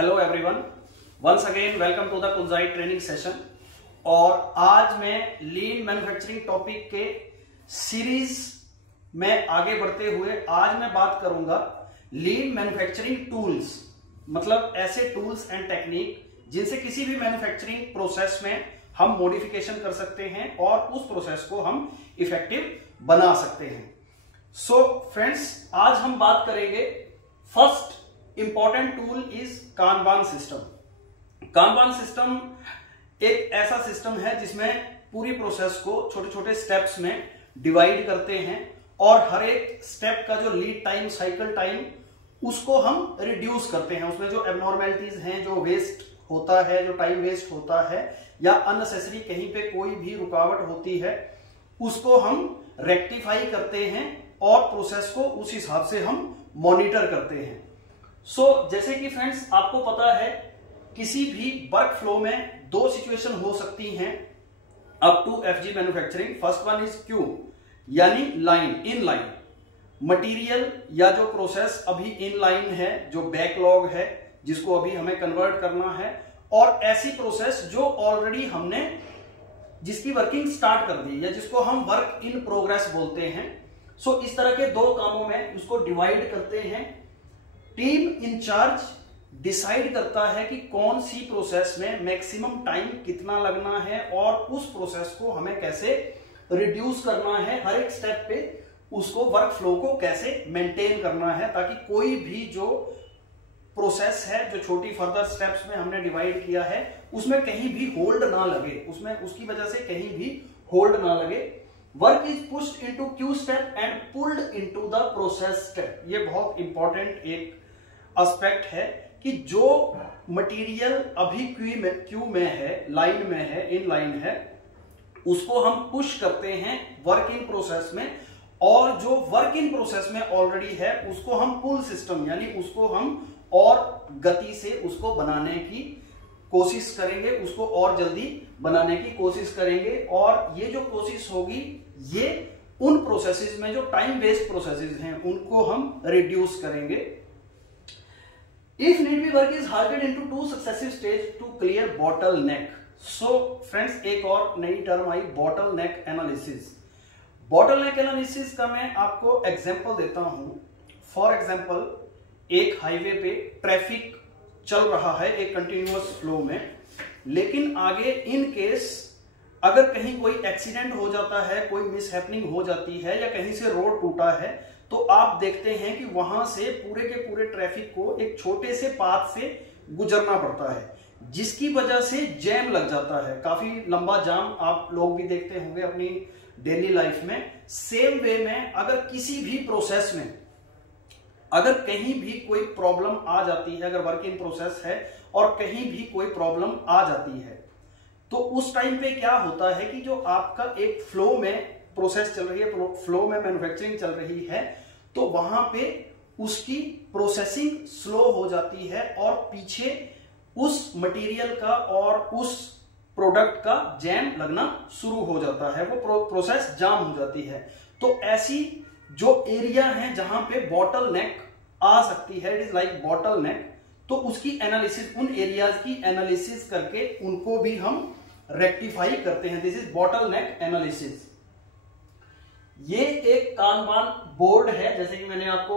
Hello everyone, once again welcome to the Kunjai training session. और आज मैं lean manufacturing topic के series में आगे बढ़ते हुए आज मैं बात करूंगा लीन मैन्युफैक्चरिंग टूल्स, मतलब ऐसे टूल्स एंड टेक्निक जिनसे किसी भी मैन्युफैक्चरिंग प्रोसेस में हम मॉडिफिकेशन कर सकते हैं और उस प्रोसेस को हम इफेक्टिव बना सकते हैं। सो फ्रेंड्स, आज हम बात करेंगे first important tool is Kanban system. Kanban system एक ऐसा सिस्टम है जिसमें पूरी प्रोसेस को छोटे छोटे स्टेप्स में डिवाइड करते हैं और हर एक स्टेप का जो लीड टाइम, साइकिल टाइम, उसको हम रिड्यूस करते हैं। उसमें जो एबनॉर्मेलिटीज हैं, जो वेस्ट होता है, जो टाइम वेस्ट होता है या अननेसेसरी कहीं पे कोई भी रुकावट होती है, उसको हम रेक्टिफाई करते हैं और प्रोसेस को उस हिसाब से हम मॉनिटर करते हैं। जैसे कि फ्रेंड्स आपको पता है किसी भी वर्क फ्लो में दो सिचुएशन हो सकती हैं up to FG manufacturing. First one is queue, यानी लाइन, इन लाइन मटेरियल या जो प्रोसेस अभी इन लाइन है, जो बैकलॉग है, जिसको अभी हमें कन्वर्ट करना है, और ऐसी प्रोसेस जो ऑलरेडी हमने जिसकी वर्किंग स्टार्ट कर दी या जिसको हम वर्क इन प्रोग्रेस बोलते हैं। इस तरह के दो कामों में उसको डिवाइड करते हैं। टीम इंचार्ज डिसाइड करता है कि कौन सी प्रोसेस में मैक्सिमम टाइम कितना लगना है और उस प्रोसेस को हमें कैसे रिड्यूस करना है, हर एक स्टेप पे उसको वर्क फ्लो को कैसे मेंटेन करना है, ताकि कोई भी जो प्रोसेस है, जो छोटी फर्दर स्टेप्स में हमने डिवाइड किया है, उसमें कहीं भी होल्ड ना लगे, उसमें उसकी वजह से कहीं भी होल्ड ना लगे। Work is pushed into Q step and pulled into the process step. ये बहुत इंपॉर्टेंट एक एस्पेक्ट है कि जो मटेरियल अभी क्यू में है, लाइन में है, इन लाइन है, उसको हम पुश करते हैं वर्क इन प्रोसेस में, और जो वर्क इन प्रोसेस में ऑलरेडी है उसको हम पुल सिस्टम, यानी उसको हम और गति से उसको बनाने की कोशिश करेंगे, उसको और जल्दी बनाने की कोशिश करेंगे। और ये जो कोशिश होगी, ये उन प्रोसेसेस में जो टाइम वेस्ट प्रोसेसेस हैं उनको हम रिड्यूस करेंगे। If need be, work is halted into two successive stage to clear bottleneck. Friends, एक और नई टर्म आई, bottleneck analysis। bottleneck analysis का मैं आपको एग्जांपल देता हूं। फॉर एग्जांपल, एक हाईवे पे ट्रैफिक चल रहा है एक कंटिन्यूअस फ्लो में, लेकिन आगे इन केस अगर कहीं कोई एक्सीडेंट हो जाता है, कोई मिसहैपनिंग हो जाती है या कहीं से रोड टूटा है, तो आप देखते हैं कि वहां से पूरे के पूरे ट्रैफिक को एक छोटे से पाथ से गुजरना पड़ता है, जिसकी वजह से जैम लग जाता है, काफी लंबा जाम आप लोग भी देखते होंगे अपनी डेली लाइफ में। सेम वे में अगर किसी भी प्रोसेस में अगर कहीं भी कोई प्रॉब्लम आ जाती है, अगर वर्क इन प्रोसेस है और कहीं भी कोई प्रॉब्लम आ जाती है, तो उस टाइम पे क्या होता है कि जो आपका एक फ्लो में प्रोसेस चल रही है, फ्लो में मैन्युफैक्चरिंग चल रही है, तो वहां पे उसकी प्रोसेसिंग स्लो हो जाती है और पीछे उस मटेरियल का और उस प्रोडक्ट का जैम लगना शुरू हो जाता है, वो प्रोसेस जाम हो जाती है। तो ऐसी जो एरिया है जहां पे बॉटल नेक आ सकती है, इट इज लाइक बॉटल नेक, तो उसकी एनालिसिस, उन एरियाज की एनालिसिस करके उनको भी हम रेक्टिफाई करते हैं। This is bottle neck analysis. ये एक कानबान बोर्ड है, जैसे कि मैंने आपको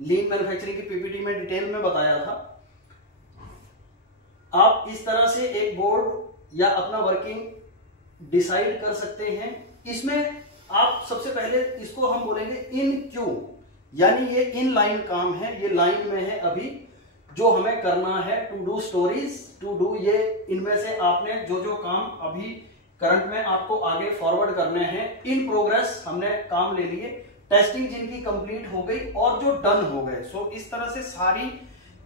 लीन मैन्युफैक्चरिंग की पीपीटी में डिटेल में बताया था। आप इस तरह से एक बोर्ड या अपना वर्किंग डिसाइड कर सकते हैं। इसमें आप सबसे पहले इसको हम बोलेंगे इन क्यू, यानी ये इन लाइन काम है, ये लाइन में है अभी, जो हमें करना है to do stories, to do, ये इनमें से आपने जो जो काम अभी करंट में आपको आगे फॉरवर्ड करने हैं, इन प्रोग्रेस हमने काम ले लिए, टेस्टिंग जिनकी कंप्लीट हो गई और जो डन हो गए। इस तरह से सारी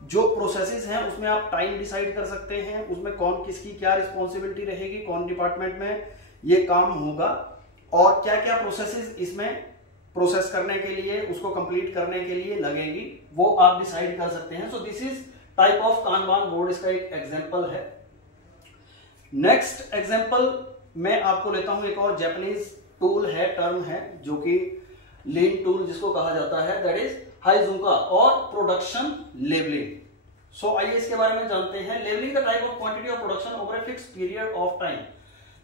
जो प्रोसेसेस हैं उसमें आप टाइम डिसाइड कर सकते हैं, उसमें कौन किसकी क्या रिस्पॉन्सिबिलिटी रहेगी, कौन डिपार्टमेंट में ये काम होगा और क्या क्या प्रोसेसेस इसमें प्रोसेस करने के लिए, उसको कंप्लीट करने के लिए लगेगी, वो आप डिसाइड कर सकते हैं। This is type of Kanban board, इसका एक एग्जांपल है। नेक्स्ट एग्जांपल मैं आपको लेता हूं, एक और जापानीज टूल है, टर्म है, जो कि लीन टूल जिसको कहा जाता है, दैट इज हाइजुका और प्रोडक्शन लेबलिंग। सो आइए इसके बारे में जानते हैं। Levelling the type of quantity of production over a fixed period of time,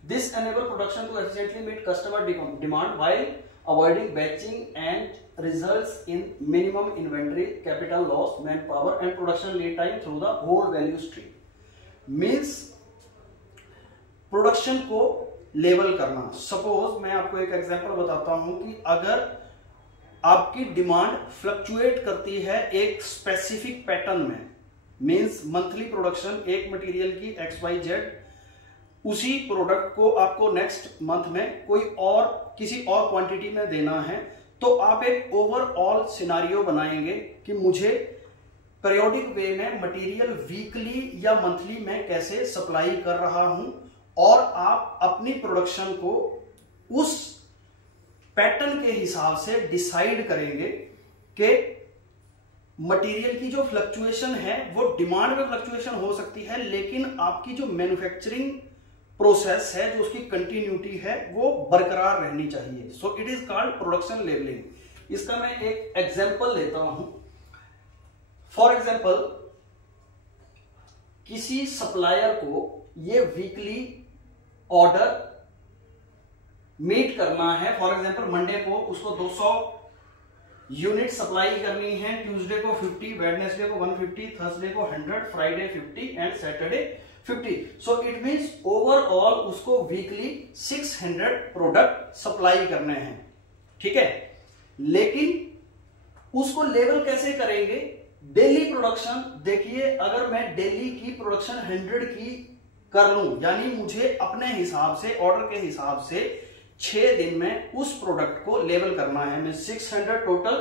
this enable production to efficiently meet customer demand while avoiding batching and results in minimum inventory, capital loss, man power and production lead time through the whole value stream. Means production को level करना। Suppose मैं आपको एक example बताता हूं कि अगर आपकी डिमांड फ्लक्चुएट करती है एक स्पेसिफिक पैटर्न में, मींस मंथली प्रोडक्शन एक मटेरियल की XYZ, उसी प्रोडक्ट को आपको नेक्स्ट मंथ में कोई और किसी और क्वांटिटी में देना है, तो आप एक ओवरऑल सिनारियो बनाएंगे कि मुझे पीरियोडिक वे में मटेरियल वीकली या मंथली में कैसे सप्लाई कर रहा हूं, और आप अपनी प्रोडक्शन को उस पैटर्न के हिसाब से डिसाइड करेंगे कि मटेरियल की जो फ्लक्चुएशन है वो डिमांड में फ्लक्चुएशन हो सकती है, लेकिन आपकी जो मैन्युफैक्चरिंग प्रोसेस है, जो उसकी कंटिन्यूटी है, वो बरकरार रहनी चाहिए। So it is called production levelling. इसका मैं एक एग्जांपल लेता हूं। फॉर एग्जांपल, किसी सप्लायर को ये वीकली ऑर्डर मीट करना है। फॉर एग्जांपल, मंडे को उसको 200 यूनिट सप्लाई करनी है, ट्यूसडे को 50, वेडनेसडे को 150, थर्सडे को 100, Friday 50 and Saturday 50। So it means overall उसको वीकली 600 प्रोडक्ट सप्लाई करने हैं, ठीक है। लेकिन उसको लेवल कैसे करेंगे? Daily production. देखिए, अगर मैं डेली की प्रोडक्शन 100 की कर लूं, यानी मुझे अपने हिसाब से, ऑर्डर के हिसाब से 6 दिन में उस प्रोडक्ट को लेवल करना है। मैं 600 टोटल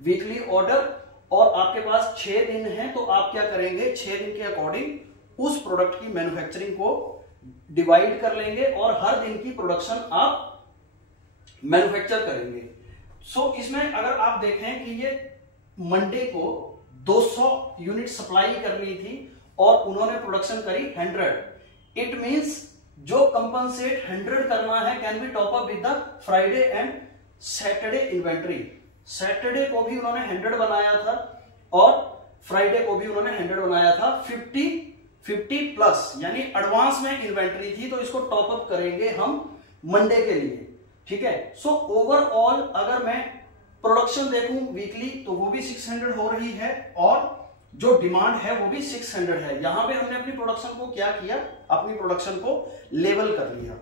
वीकली ऑर्डर, और आपके पास 6 दिन है, तो आप क्या करेंगे? 6 दिन के अकॉर्डिंग उस प्रोडक्ट की मैन्युफैक्चरिंग को डिवाइड कर लेंगे और हर दिन की प्रोडक्शन आप मैन्युफैक्चर करेंगे। सो इसमें अगर आप देखें कि ये मंडे को 200 यूनिट सप्लाई करनी थी और उन्होंने प्रोडक्शन करी 100, इट मींस जो कंपनसेट 100 करना है can be top up with the Friday and Saturday inventory. Saturday को भी उन्होंने 100 बनाया था और फ्राइडे को भी उन्होंने 100 बनाया था। 50 प्लस यानी एडवांस में इन्वेंट्री थी, तो इसको टॉप अप करेंगे हम मंडे के लिए, ठीक है। सो ओवरऑल अगर मैं प्रोडक्शन देखूं वीकली, तो वो भी 600 हो रही है और जो डिमांड है वो भी 600 है। यहां पे हमने अपनी प्रोडक्शन को क्या किया? अपनी प्रोडक्शन को लेवल कर लिया,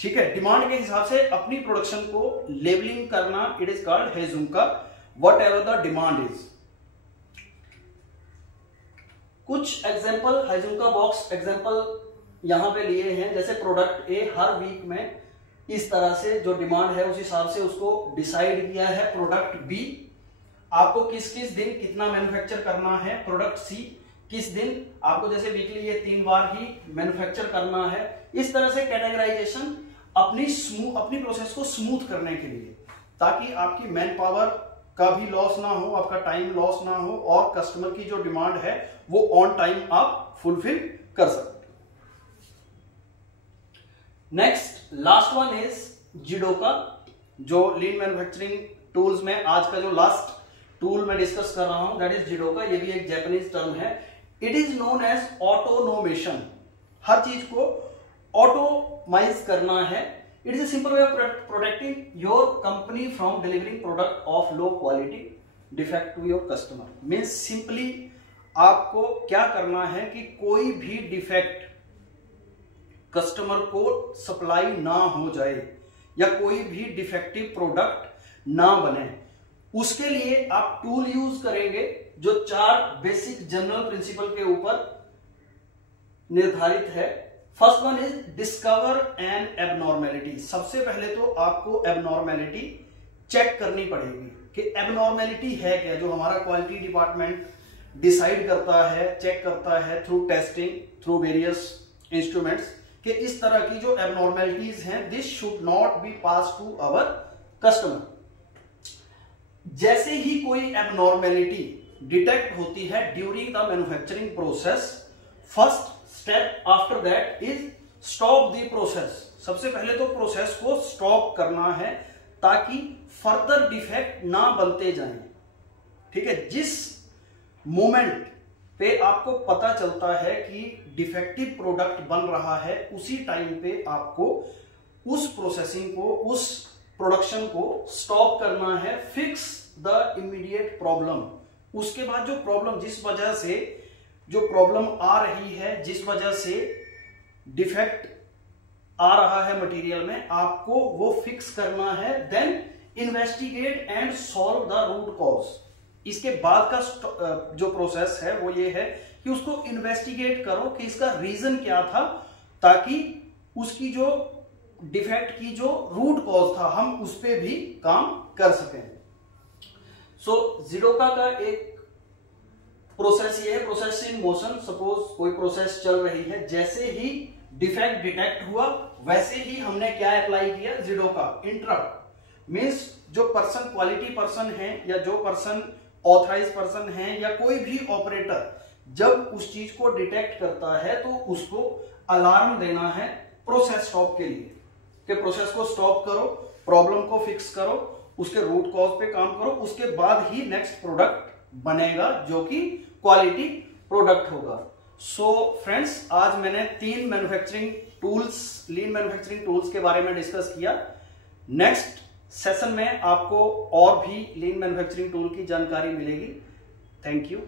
ठीक है। डिमांड के हिसाब से अपनी प्रोडक्शन को लेवलिंग करना, it is called heijunka, whatever the demand is. कुछ एग्जांपल हेजुंका बॉक्स एग्जांपल यहां पे लिए हैं, जैसे प्रोडक्ट ए हर वीक में इस तरह से जो डिमांड है उस हिसाब से उसको डिसाइड किया है। प्रोडक्ट बी आपको किस किस दिन कितना मैन्युफैक्चर करना है। प्रोडक्ट सी किस दिन आपको, जैसे वीकली ये 3 बार ही मैन्युफैक्चर करना है। इस तरह से कैटेगराइजेशन अपनी प्रोसेस को स्मूथ करने के लिए, ताकि आपकी मैन पावर का भी लॉस ना हो, आपका टाइम लॉस ना हो, और कस्टमर की जो डिमांड है वो ऑन टाइम आप फुलफिल कर सकते। नेक्स्ट लास्ट वन इज जिडोका, जो लीन मैन्युफैक्चरिंग टूल्स में आज का जो लास्ट टूल मैं डिस्कस कर रहा हूं, दैट इज जिडोका। ये भी एक जापानीज टर्म है। It is known as autonomation. हर चीज को ऑटोमाइज करना है। It is a simple way of protecting your company from delivering product of low quality defect to your customer. Means simply आपको क्या करना है कि कोई भी डिफेक्ट कस्टमर को सप्लाई ना हो जाए या कोई भी डिफेक्टिव प्रोडक्ट ना बने। उसके लिए आप टूल यूज करेंगे जो 4 बेसिक जनरल प्रिंसिपल के ऊपर निर्धारित है। First one is discover an abnormality. सबसे पहले तो आपको एबनॉर्मेलिटी चेक करनी पड़ेगी कि एबनॉर्मेलिटी है क्या, जो हमारा क्वालिटी डिपार्टमेंट डिसाइड करता है, चेक करता है through testing, through various instruments, कि इस तरह की जो एबनॉर्मेलिटीज हैं, this should not be pass to our customer. जैसे ही कोई एबनॉर्मेलिटी डिटेक्ट होती है during the manufacturing process, first step after that is stop the process. सबसे पहले तो प्रोसेस को स्टॉप करना है ताकि फर्दर डिफेक्ट ना बनते जाएं, ठीक है। जिस मोमेंट पे आपको पता चलता है कि डिफेक्टिव प्रोडक्ट बन रहा है, उसी टाइम पे आपको उस प्रोसेसिंग को, उस प्रोडक्शन को स्टॉप करना है, फिक्स द इमीडिएट प्रॉब्लम। उसके बाद जो प्रॉब्लम, जिस वजह से जो प्रॉब्लम आ रही है, जिस वजह से डिफेक्ट आ रहा है मटेरियल में, आपको वो फिक्स करना है। Then investigate and solve the root cause. इसके बाद का जो प्रोसेस है वो ये है कि उसको इन्वेस्टिगेट करो कि इसका रीजन क्या था, ताकि उसकी जो डिफेक्ट की जो रूट कॉज था हम उस पर भी काम कर सकें। सो जिडोका का एक प्रोसेस ये है, प्रोसेस इन मोशन। सपोज कोई प्रोसेस चल रही है, जैसे ही डिफेक्ट डिटेक्ट हुआ वैसे ही हमने क्या अप्लाई किया, जिडोका। इंटरप्ट मीन्स जो पर्सन, क्वालिटी पर्सन है या जो पर्सन ऑथराइज पर्सन है या कोई भी ऑपरेटर, जब उस चीज को डिटेक्ट करता है तो उसको अलार्म देना है प्रोसेस स्टॉप के लिए कि प्रोसेस को स्टॉप करो, प्रॉब्लम को फिक्स करो, उसके रूट कॉज पे काम करो, उसके बाद ही नेक्स्ट प्रोडक्ट बनेगा जो कि क्वालिटी प्रोडक्ट होगा। सो फ्रेंड्स, आज मैंने 3 मैन्युफैक्चरिंग टूल्स, लीन मैन्युफैक्चरिंग टूल्स के बारे में डिस्कस किया। नेक्स्ट सेशन में आपको और भी लीन मैन्युफैक्चरिंग टूल की जानकारी मिलेगी। Thank you.